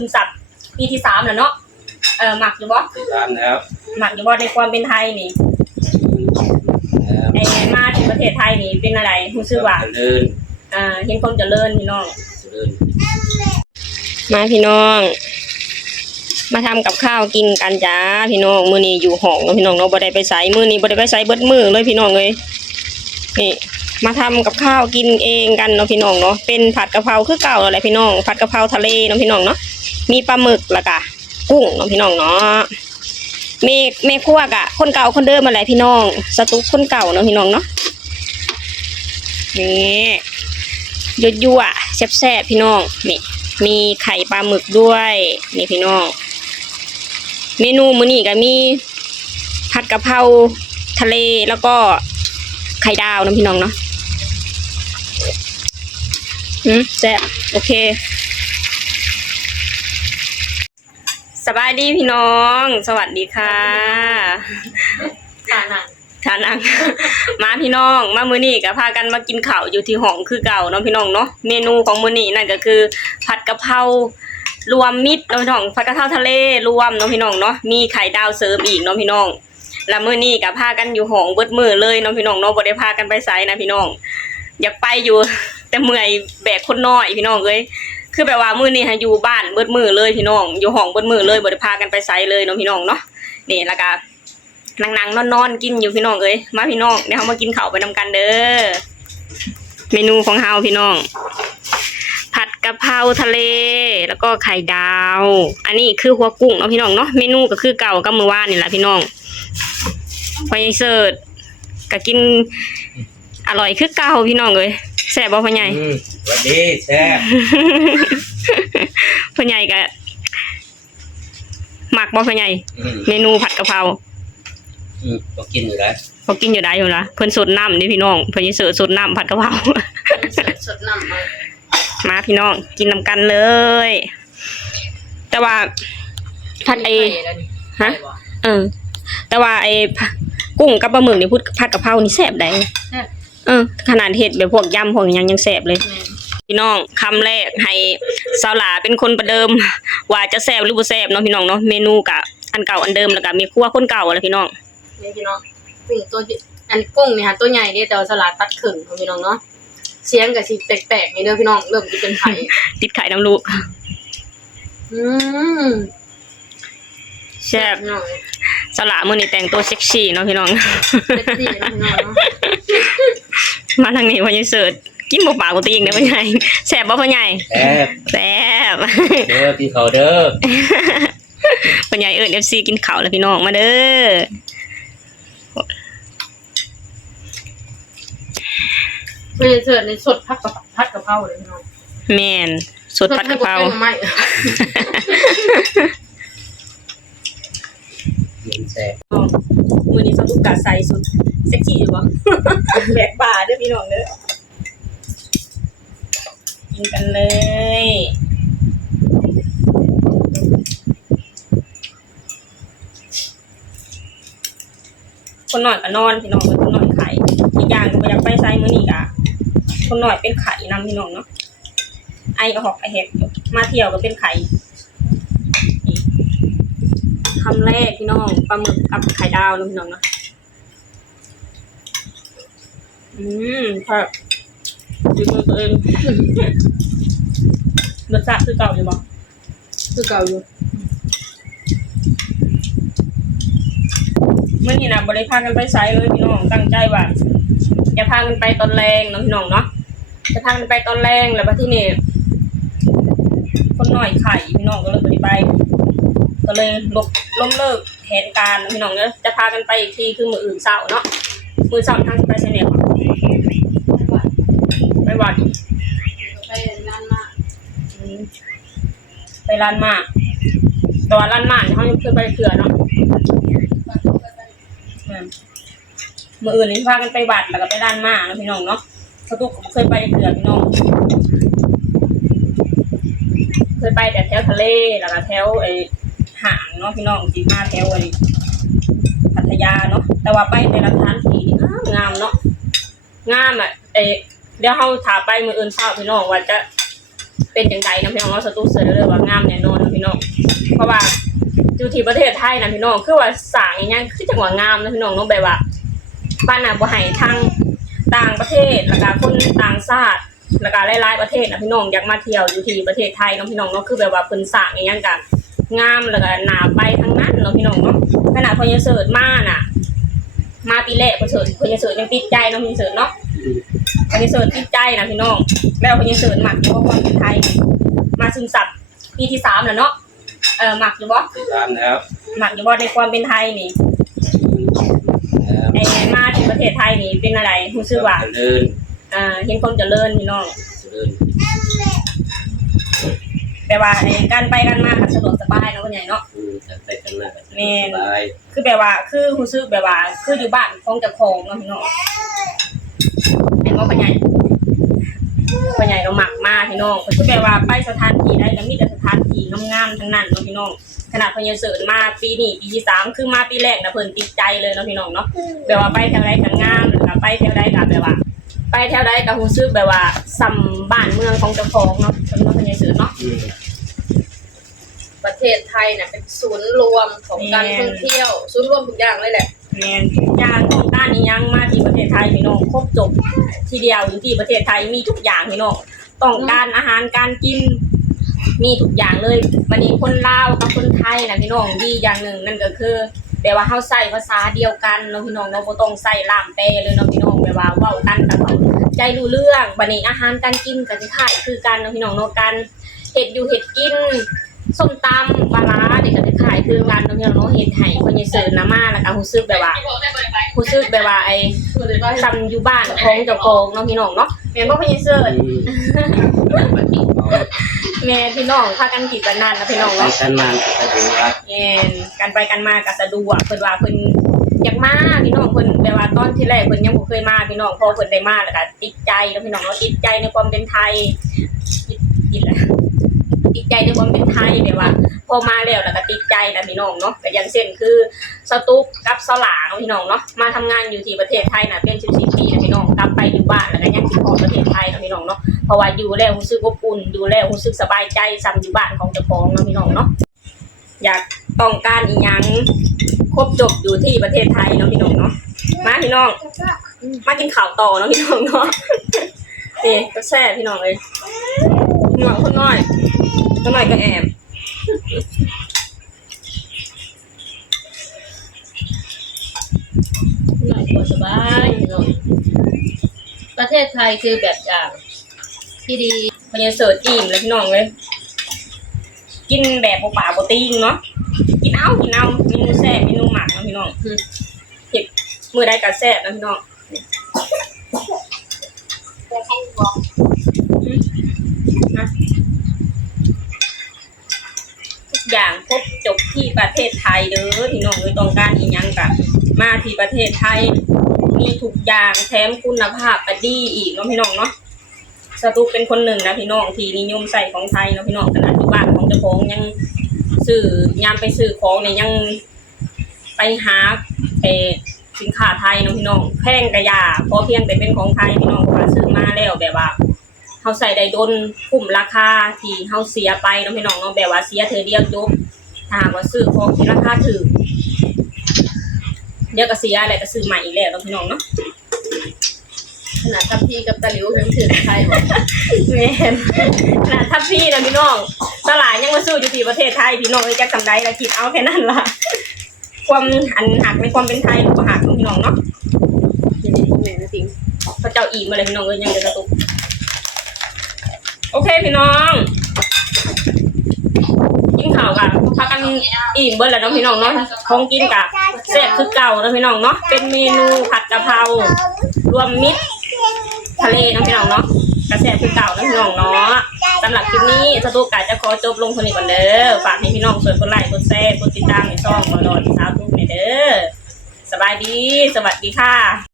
ซึมซับปีที่3แล้วเนาะหมักอยู่บ่3แล้วหมักอยู่บ่ในความเป็นไทยนี่มาถึงประเทศไทยนี่เป็นอะไรรู้สึกว่าเห็นความเจริญพี่น้องมาพี่น้องมาทำกับข้าวกินกันจ้าพี่น้องมื้อนี้อยู่ห้องเนาะพี่น้องเนาะบ่ได้ไปไสมื้อนี้บ่ได้ไปไสเบิดมื้อเลยพี่น้องเอ้ยนี่มาทำกับข้าวกินเองกันเนาะพี่น้องเนาะเป็นผัดกะเพราคือเก่าแล้วแหละพี่น้องผัดกะเพราทะเลเนาะพี่น้องเนาะมีปลาหมึกแล้วก็กุ้งเนาะพี่น้องเนาะแม่ครัวกะคนเก่าคนเดิมมาแหละพี่น้องสตูคนเก่าเนาะพี่น้องเนาะนี่ยั่วๆแซ่บๆพี่น้องนี่มีไข่ปลาหมึกด้วยนี่พี่น้องเมนูมื้อนี้ก็มีผัดกะเพราทะเลแล้วก็ไข่ดาวนะพี่น้องเนาะแซ่บโอเคสบายดีพี่น้องสวัสดีค่ะทานังมาพี่น้องมามื้อนี้ก็พากันมากินข้าวอยู่ที่ห้องคือเก่าเนาะพี่น้องเนาะเมนูของมื้อนี้นั่นก็คือผัดกะเพรารวมมิตรเนาะพี่น้องผัดกะเพราทะเลรวมเนาะพี่น้องเนาะมีไข่ดาวเสริมอีกเนาะพี่น้องแล้วมื้อนี้ก็พากันอยู่ห้องเบิดมื้อเลยเนาะพี่น้องเนาะบ่ได้พากันไปไสนะพี่น้องอยากไปอยู่แต่เมื่อยแบกคนน้อยพี่น้องเอ้ยคือแบบว่ามื้อนี้ให้อยู่บ้านเบิดมื้อเลยพี่น้องอยู่ห้องเบิดมื้อเลยบ่ได้พากันไปไสเลยเนาะพี่น้องเนาะนี่แล้วก็นั่งๆนอนๆกินอยู่พี่น้องเอ้ยมาพี่น้องเดี๋ยวเฮามากินข้าวไปนำกันเด้อเมนูของเฮาพี่น้องผัดกะเพราทะเลแล้วก็ไข่ดาวอันนี้คือหัวกุ้งเนาะพี่น้องเนาะเมนูก็คือเก่ากับมื้อวานนี่แหละพี่น้องพอยายเสิร์ชก็กินอร่อยคือเก่าพี่น้องเอ้ยแซ่บบ่พ่อใหญ่สวัสดีแซ่บพ่อใหญ่ก็มักบ่พ่อใหญ่เมนูผัดกะเพราก็กินอยู่ได้เขากินอยู่ได้อยู่นะเพิ่นสดน้ำนี่พี่น้องเพิ่นสิเสิร์ฟสดน้ำผัดกะเพราสดน้ำมาพี่น้องกินนำกันเลยแต่ว่าผัดฮะแต่ว่ากุ้งกับปลาหมึกนี่พูดผัดกะเพรานี่แซ่บได้ขนาดเฮ็ดแบบพวกยำพวกยังแซ่บเลยพี่น้องคำแรกให้สาวหลาเป็นคนประเดิมว่าจะแซ่บหรือบ่แซ่บเนาะพี่น้องเนาะเมนูกะอันเก่าอันเดิมแล้วก็มีครัวคนเก่าอะไรพี่น้องนี่พี่น้องกุ้งตัวอันกุ้งนี่ฮะตัวใหญ่เด้แต่ว่าสลัดตัดครึ่งของพี่น้องเนาะเสียงก็สิแปลกๆนี่เด้อพี่น้องเริ่มสิเป็นไข่ติดไข่น้ำลูกแซ่บสละมื้อนี้แต่งตัวเซ็กซี่เนาะพี่น้องเซ็กซี่เนาะพี่น้องเนาะมาทางนี้พ่อใหญ่เสิร์ชกินบ่ปากบ่ติงเด้อพ่อใหญ่แซ่บบ่พ่อใหญ่แซ่บเด้อพี่เขาเด้อพ่อใหญ่เอิ้น FC กินข้าวแล้วพี่น้องมาเด้อไม่ได้เสิร์ฟในสดผัดกะเพราเลยพี่น้องแม่นสดผัดกะเพราแซ่บมื้อนี้สตุกกะใส่สุดเซ็กซี่อยู่บ่แบกบ่าเด้อพี่น้องเด้อกินกันเลยคนหน่อยก็นอนพี่น้องคนหน่อยไข่อีกอย่างก็อยากไปไซมื้อนี้กะคนหน่อยเป็นไข่นำพี่น้องเนาะไอก็หอกไอเห็ดมาเที่ยวก็เป็นไข่คำแรกพี่น้องปลาหมึกกับไข่ดาวนะพี่น้องเนาะครับดูมือตัวเองรสชาติคือเก่าอยู่บ่คือเก่าอยู่เมื่อนี้นะบริพากันไปไซเลยพี่น้องตั้งใจว่าจะพากันไปตอนแรงเนาะพี่น้องเนาะจะพากันไปตอนแรงแล้วพอที่นี่คนหน่อยไข่พี่น้องก็เลยไปก็เลยล้มเลิกแผนการพี่น้องเนาะจะพากันไปอีกทีคือมื้ออื่นเช้าเนาะมื้อเช้าทางไปไสเนี่ยไปวัดไปร้านมาไปร้านมาแต่ว่าร้านมาเขายังเคยไปเถื่อเนาะมื้ออื่นนี่พากันไปวัดแล้วก็ไปร้านมาเนาะพี่น้องเนาะสตุกเคยไปเถื่อพี่น้องเคยไปแต่แถวทะเลแล้วก็แถวหางเนาะพี่น้องจีมาแถวพัทยาเนาะแต่ว่าไปแต่ละสถานที่งามเนาะงามอ่ะเดี๋ยวเฮาถาไปมื้ออื่นเช้าพี่น้องว่าจะ เป็นจังไดนะพี่น้องเนาะสตูเสือเลยว่างามแน่นอนนะพี่น้องเพราะว่าอยู่ที่ประเทศไทยนะพี่น้องคือว่าสร้างอีหยังคือจังหวะงามนะพี่น้องเนาะแบบว่าบ้านน่ะบ่ให้ทางต่างประเทศแล้วก็คนต่างชาติแล้วก็หลายๆประเทศนะพี่น้องอยากมาเที่ยวอยู่ที่ประเทศไทยเนาะพี่น้องเนาะคือแบบว่าเพิ่นสร้างอีหยังกันงามแล้วก็น่าไปทั้งนั้นเนาะพี่น้องเนาะขนาดพอยังเสิร์ชมาน่ะมาปีแรกพอยังเสิร์ชยังติดใจเนาะพี่เสิร์ชเนาะพอยังเสิร์ชติดใจนะพี่น้องแล้วพอยังเสิร์ชมักอยู่ว่าความเป็นไทยมาซึมซับปีที่3แล้วเนาะมักอยู่บ่ ตามแล้ว มักอยู่บ่ในความเป็นไทยนี่ไอ้มาที่ประเทศไทยนี่เป็นอะไรรู้สึกว่า เดิน เห็นความเจริญพี่น้อง เดิน แปลว่าไอ้การไปกันมาก็สะดวกสบายเนาะคนใหญ่เนาะ จะไปกันมากัน แม่น สบาย คือแบบว่าคือรู้สึกแบบว่าคืออยู่บ้านของเจ้าของเนาะพี่น้องเห็นว่าคนใหญ่เราหมักมากพี่น้องคือแบบว่าไปสถานที่ใดก็มีแต่สถานที่งามๆทั้งนั้นเนาะพี่น้องขนาดพญาเสริญมาปีนี้ปีที่3คือมาปีแรกนะเพิ่นติดใจเลยเนาะพี่น้องเนาะแบบว่าไปแถวใดก็งามแล้วก็ไปแถวใดก็แบบว่าไปแถวใดก็รู้สึกแบบว่าซ้ำบ้านเมืองของเจ้าของเนาะเพิ่นว่าพญาเสริญเนาะ ประเทศไทยเนี่ยเป็นศูนย์รวมของการท่องเที่ยวศูนย์รวมทุกอย่างเลยแหละ แม่นทุกอย่างของด้านนี้ยังมาที่ประเทศไทยพี่น้องครบจบทีเดียวอยู่ที่ประเทศไทยมีทุกอย่างพี่น้องต้องการอาหารการกินมีทุกอย่างเลยวันนี้คนลาวกับคนไทยนะพี่น้องดีอย่างหนึ่งนั่นก็คือแบบว่าเฮาใช้ภาษาเดียวกันเนาะพี่น้องเนาะบ่ต้องใช้ล่ามแปลเลยเนาะพี่น้องแบบว่าเว้ากันก็เข้าใจรู้เรื่องบัดนี้อาหารการกินก็สิคล้ายคือกันเนาะพี่น้องเนาะกันเฮ็ดอยู่เฮ็ดกินส้มตำปลาร้านี่ก็สิคล้ายคือกันเนาะพี่น้องเนาะเฮ็ดให้คนยังเสิร์ฟน้ำมาแล้วก็รู้สึกแบบว่าไอ้ทำอยู่บ้านของเจ้าของเนาะพี่น้องเนาะแม่นบ่คนยังเสิร์ฟแม่พี่น้องพากันกินกันนานนะพี่น้อง ไป เนาะ กันมาก็ดูว่า แม่นกันไปกันมาก็สะดวกเพิ่นว่าเพิ่นอยากมาพี่น้องเพิ่นแบบว่าตอนที่แรกเพิ่นยังบ่เคยมาพี่น้องพอเพิ่นได้มาแล้วก็ติดใจแล้วพี่น้องเนาะติดใจในความเป็นไทยติดแล้วติดใจในความเป็นไทยแบบว่าพอมาแล้วก็ติดใจนะพี่น้องเนาะก็อย่างเช่นคือสตุ๊กกับสลาเนาะพี่น้องเนาะมาทำงานอยู่ที่ประเทศไทยน่ะเป็น14ปีนะพี่น้องกลับไปอยู่บ้านแล้วก็ยังคิดฮอดประเทศไทยนะพี่น้องเนาะเพราะว่าอยู่แล้วรู้สึกอบอุ่นอยู่แล้วรู้สึกสบายใจซ้ำอยู่บ้านของเจ้าของเนาะพี่น้องเนาะอยากต้องการอีหยังครบจบอยู่ที่ประเทศไทยเนาะพี่น้องเนาะมาพี่น้องมากินข้าวต่อเนาะพี่น้องเนาะนี่ก็แซ่บพี่น้องเลยหน่อยคนน้อยคนน้อยก็แอบหน่อยก็สบายเนาะประเทศไทยคือแบบอย่างที่ดี พญาเสิร์ชอิ่มเลยพี่น้องเลยกินแบบโปป่าโปติ้งเนาะกินเอาเมนูแซ่บเมนูหมักเนาะพี่น้องเห็ดมือได้กับแซ่บนะพี่น้องทุกอย่างครบจบที่ประเทศไทยเด้อพี่น้องเลยต้องการอีกอย่างกับมาที่ประเทศไทยมีทุกอย่างแถมคุณภาพก็ดีอีกเนาะพี่น้องเนาะสตูเป็นคนหนึ่งนะพี่น้องที่นิยมใส่ของไทยเนาะพี่น้องขนาดที่บ้านของเจ้าของยังซื้อยามไปซื้อของเนี่ยยังไปหาสินค้าไทยเนาะพี่น้องแพงกระยาเพราะเพียงแต่เป็นของไทยพี่น้องว่าซื้อมาแล้วแบบว่าเฮาใส่ได้ดนคุ้มราคาที่เฮาเสียไปเนาะพี่น้องเนาะแบบว่าเสียเธอเดียวจบถ้าหากว่าซื้อของที่ราคาถูกเดี๋ยวก็เสียอะไรก็ซื้อใหม่อีกแล้วเนาะพี่น้องเนาะ ขนาดทัพพี่กับตะหลิวยังถือไทยหมด แม่นขนาดถ้าพี่นะพี่น้องตลาดยังมาสู้อยู่ที่ประเทศไทยพี่น้องเลยจะทำได้ละคิดเอาแค่นั้นล่ะความอันหักในความเป็นไทยหรือว่าหักของพี่น้องเนาะ ยังดีแม่นะจริง พระเจ้าอิ่มมาเลยพี่น้องเลยยังเดือดกระตุกโอเคพี่น้องกินข้าวกันพักกันอิ่มเบิ้ลแล้วเนาะพี่น้องเนาะของกินกับแซ่บคือเก่าเนาะพี่น้องเนาะเป็นเมนูผัดกะเพรารวมมิตรทะเลเนาะพี่น้องเนาะกระแซ่บคือเก่าเนาะพี่น้องเนาะสำหรับคลิปนี้สตูกาจะขอจบลงคนนี้ก่อนเด้อฝากให้พี่น้องช่วยกดไลค์กดแชร์กดติดตามในช่องบอลลอนสาวทุกในเด้อสบายดีสวัสดีค่ะ